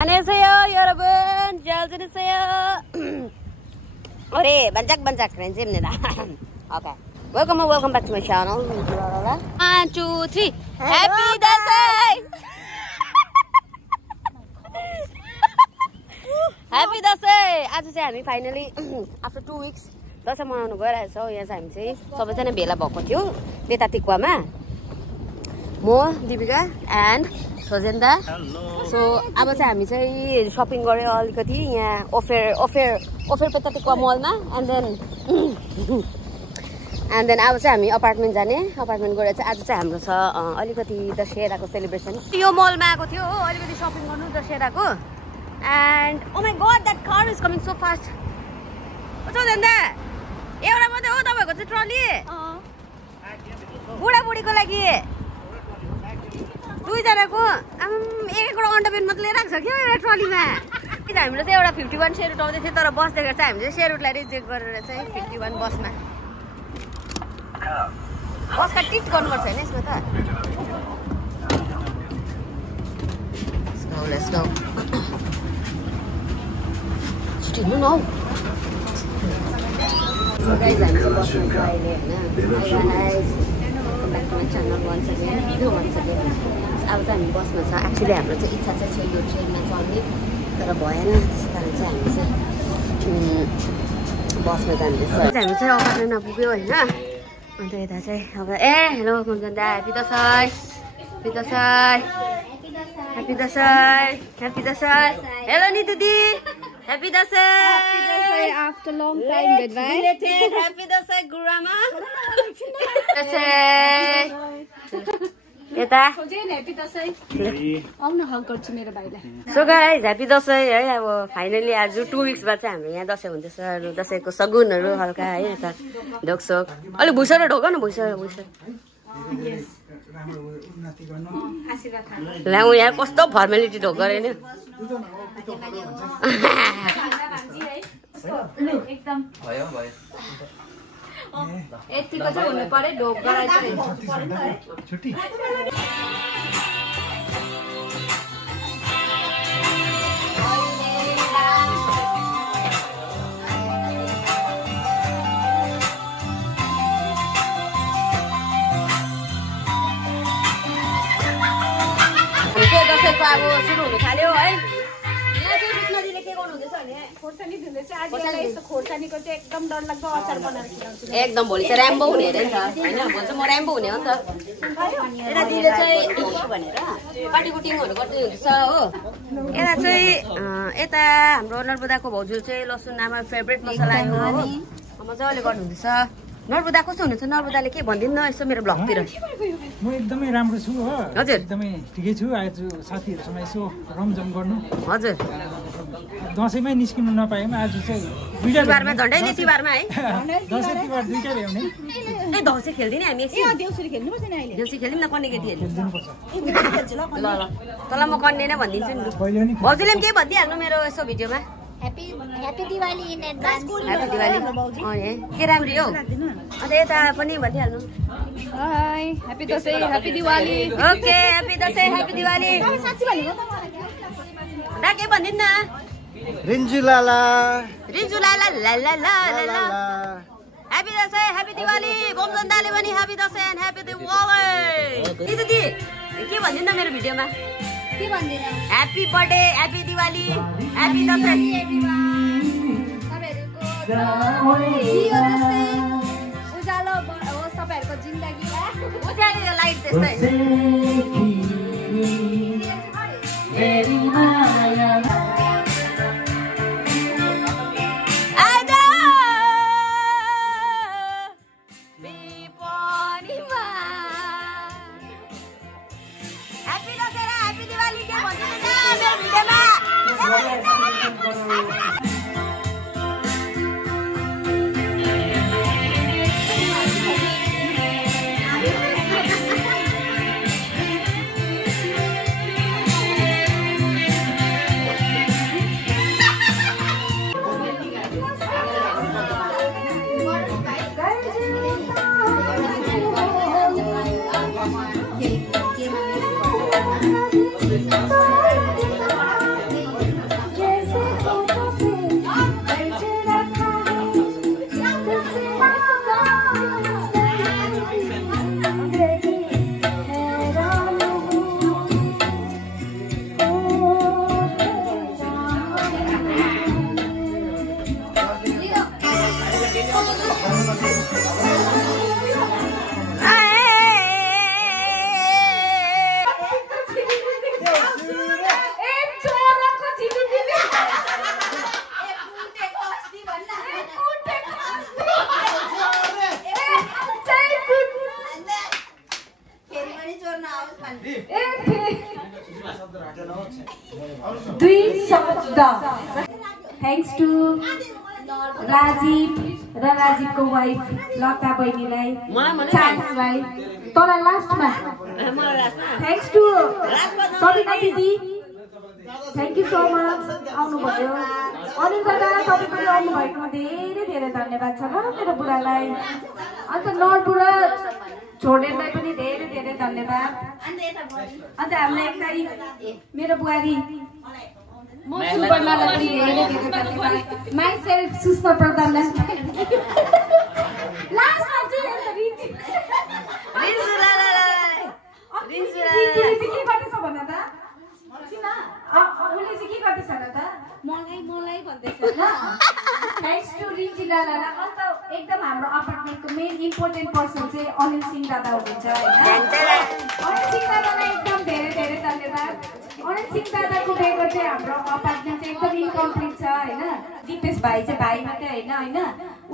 안녕하세요 여러분 잘 지내세요? 우리 반짝반짝 렌즈입니다. Okay. Welcome back to my channel. 1, 2, 3. Happy Dasai! Happy Dasai! आज चाहिँ हामी finally after 2 weeks Dashain मनाउनु गइरहेको छौँ। यहाँ चाहिँ हामी चाहिँ सबैजना भेला भएको थियो बेतातिक्वामा। म दीपिका एन्ड सोजेन्दा। सो अब चाहिँ हामी चाहिँ शपिङ गर्यो अलिकति यहाँ ओफेर बेतातिक्वा मलमा एन्ड देन अब चाहिँ हामी अपार्टमेन्ट जाने। अपार्टमेन्ट गएर चाहिँ आज चाहिँ हाम्रो छ अलिकति दशहराको सेलिब्रेसन। यो मलमा आएको थियो हो अलिकति शपिङ गर्नु दशहराको। And oh my god that car is coming so fast. सोजेन्दा एउटा मात्रै हो तपाईहरुको चाहिँ ट्रली? बुढाबुढीको लागि दुईजनाको एकवटा अन्डरपेन्ट मात्रै लिएर आएको छ क्या एउटा ट्रलीमा। हामीले चाहिँ एउटा 51 सेयर उठाउँदै थियो तर बस देखेर चाहिँ हामी चाहिँ सेयर उठलाई रिजेक्ट गरेर चाहिँ 51 बसमा बसका टिट गर्नुपर्छ होइन यसमा त। Let's go. छिटो न हौ। So guys हामी चाहिँ बसमा छ अहिले हैन। Back to my channel once again. अब चाहिँ हामी बसमा छ। एक्चुअली हाम्रो चाहिँ इच्छा चाहिँ छ यो ट्रेनमा चढ्ने तर भएन त्यसै कारण चाहिँ हामी चाहिँ बसमा जाँदैछ। हामी चाहिँ अपार्टमेन्टमा पुग्यो होइन। अन्त यता चाहिँ अब हेलो मन्जन्दा happy Dashain happy Dashain happy Dashain happy Dashain. Hello Nitu दी happy Dashain after long time भेट भए। ह्यापी दसैँ गुरुआमा दसैँ यता ह्यापी दसैँ आउन हक गर्छु मेरो भाइलाई। सो गाइस ह्यापी दसैँ है। अब फाइनली आज 2 weeks बाद चाहिँ हाम्रो यहाँ दसैँ हुँदैछ। दसैँको सगुनहरू हल्का है यता ढोकसोक अलिक भुइसर ढोक न भुइसर ला उ यहाँ कस्तो फर्मेलिटी ढोक गरे नि एकदम भयो भयो यतिको चाहिँ हुनु पर्यो ढोक गराइन्छ छुट्टी। दसैँको अब सुरु हुनु थाल्यो है। यहाँ चाहिँ कृष्णजीले के गर्नु हुँदैछ भने खोर्सानी धुँदैछ। आज यसो खोर्सानीको चाहिँ एकदम डरलाग्दो अचार बनाएर खिलाउँछु। एकदम भोलि चाहिँ र्याम्बो हुने अरे नि त हैन। भोलि चाहिँ म र्याम्बो हुने हो नि त। यता दिदीले चाहिँ भनेर पाटीकुटिङहरू गर्दै हुँदैछ हो। यता चाहिँ यता हाम्रो नर्बुदाको भाउजू चाहिँ लसुन आमा फेभरेट मसला हो मजाले गर्नु हुँदैछ। नर्बुदा कस्तो हुनुहुन्छ? नर्बुदाले के भनिदिनु न यसो मेरो ब्लगतिर। म एकदमै राम्रो छु हो। हजुर एकदमै ठिकै छु। आज साथीहरुसँग यसो रमझम गर्नु। हजुर दसैँमै निस्किनु नपाएम आज चाहिँ दुईटा तिहारमा झन्डै नै तिहारमा है। दसैँ तिहार दुईटा ल्याउने। ए दसैँ खेल्दिन हामी एकछिन देउसुरी खेल्नु पर्छ नि अहिले। देउसुरी खेल्दिन न कन्ने केटी हेर्नु ल ल तल म कन्ने नै भनिदिन्छु नि। भाउजूले पनि केही भनिदिइहाल्नु मेरो यसो भिडियोमा। Happy Diwali in advance. Happy Diwali. Oh yeah. के राम्री हो? अन्त यता पनि भनिहाल्नु। Hi, Happy Dasai, Happy Diwali. Okay, Happy Dasai, Happy Diwali. साच्चै भनेको त दा के भनिदिनु न? रिन्जु लाला रिन्जु लाला ला ला ला ला। Happy Dasai, Happy Diwali. बम जन्दाले पनि Happy Dasai and Happy Diwali. दिदी के भनिदिनु न मेरो भिडियोमा? के भन्दिन? Happy birthday, Happy Diwali, Happy Dasai. तपाईहरुको दियो जस्तै उज्यालो होस् तपाईहरुको जिन्दगी। उज्यालो लाइट त्यस्तै। शब्द थ्याङ्क्स टु राजीव र राजीवको वाइफ लता बहिनीलाई चान्सलाई तर लास्टमा थ्याङ्क्स टु सबिना दिदी थ्याङ्क यू सो मच आउनुभयो अनिल दादा तपाईँ पनि आउनुभएकोमा धेरै धेरै धन्यवाद छ ल मेरो बुढालाई अन्त नर बुढा छोडेरलाई पनि धेरै धेरै धन्यवाद अन्त हामीलाई एक तारिक मेरो बुहारी सुपर्णालाई पनि धेरै धेरै धन्यवाद माइ सेल्फ सुषमा प्रधानलाई लास्टमा चाहिँ के गर्दैछ भन त उसले चाहिँ के गर्दैछ र त मलाई भन्दैछ ल थ्याङ्क्स टु रिन्ची दादालाई अन्त एकदम हाम्रो अपार्टमेन्टको मेन इम्पोर्टेन्ट पर्सन चाहिँ अनिल सिंह दादा हुनुहुन्छ होइन अनिल सिंह दादालाई एकदम धेरै धेरै धन्यवाद अनिल सिंह दादाको बेगर चाहिँ हाम्रो अपार्टमेन्ट चाहिँ एकदम इन्कम्प्लिट छ होइन दिपेश भाइ चाहिँ भाइ मात्रै होइन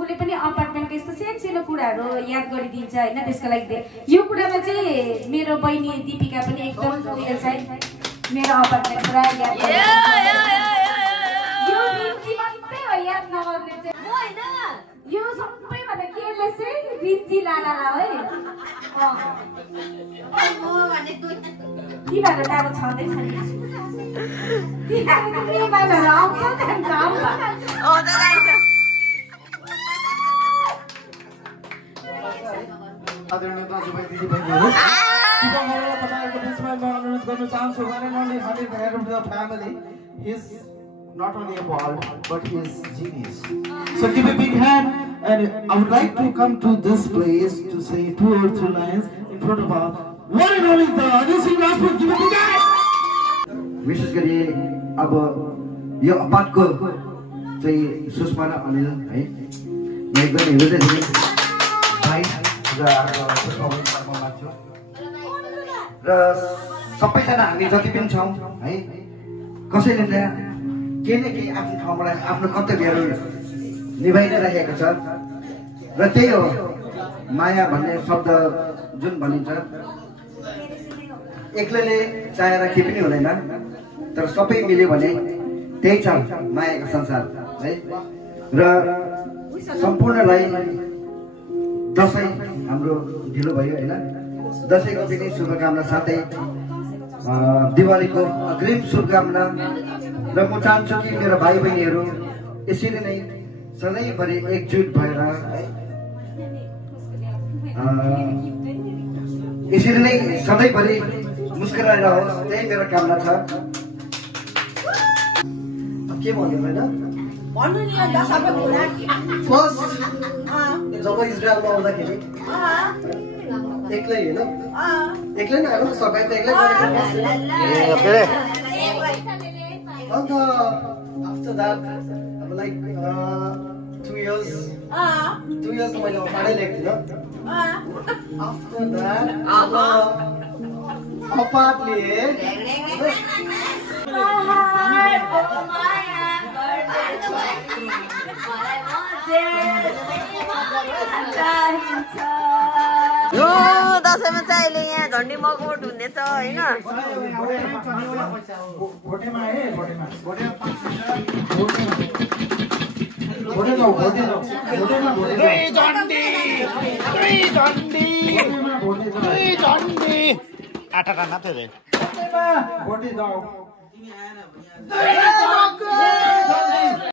उसले पनि अपार्टमेन्टको यस्तो सानो कुराहरू याद गरिदिन्छ होइन त्यसको लागि यो कुरामा चाहिँ मेरो बहिनी दिपिका पनि एकदम उयो छ मेरो अपार्टमेन्ट पुरा याद यो रिन्ची मात्रै हो याद नगर्ने चाहिँ होइन यो सबैभन्दा केयरलेस चाहिँ रिन्ची लालालाई है तिमीहरू त अब छँदैछ नि तिमीहरू आउँछ जान्छ आदरणीय दाजुभाइ दिदीबहिनीहरू शुभमंगललाई तपाईँहरूको बिचमा म अनुरोध गर्न चाहन्छु one and only Hanif the head of the family. He is not only a ball but he is genius. So give a big hand and I would like to come to this place to say 2 or 3 lines in front of our one and only the Hanif Singh Rajput. Give a big hand. विशेष गरी अब यो अपार्टको चाहिँ सुषमा र अनिल है एकदम हेर्दै भाइ र सबैजना हामी जति पनि छौँ है कसैले केही न केही आफ्नो ठाउँबाट आफ्नो कर्तव्यहरू निभाइ नै राखेको छ र त्यही हो माया भन्ने शब्द जुन भनिन्छ एक्लैले चाहेर केही पनि हुँदैन तर सबै मिल्यो भने त्यही छ मायाको संसार है र सम्पूर्णलाई दसैँ हाम्रो ढिलो भयो होइन दसैँको पनि शुभकामना साथै दिवालीको अग्रिम शुभकामना र म चाहन्छु कि मेरो भाइ बहिनीहरू यसरी नै सधैँभरि एकजुट भएर यसरी नै सधैँभरि मुस्कुराएर होस् त्यही मेरो कामना छ के भन्नु होइन फर्स्ट जब इजरायलमा आउँदाखेरि एक्लै होइन एक्लै नै आएको सबै त एक्लै अन्त आफ्टर द्याट अब लाइक 2 years मैले अपाडै ल्याएको थिइनँ आफ्टर द्याट अपाटले यो दसैँमा चाहिँ अहिले यहाँ झन्डी मगमोट हुँदैछ होइन आटा खाना थियो रे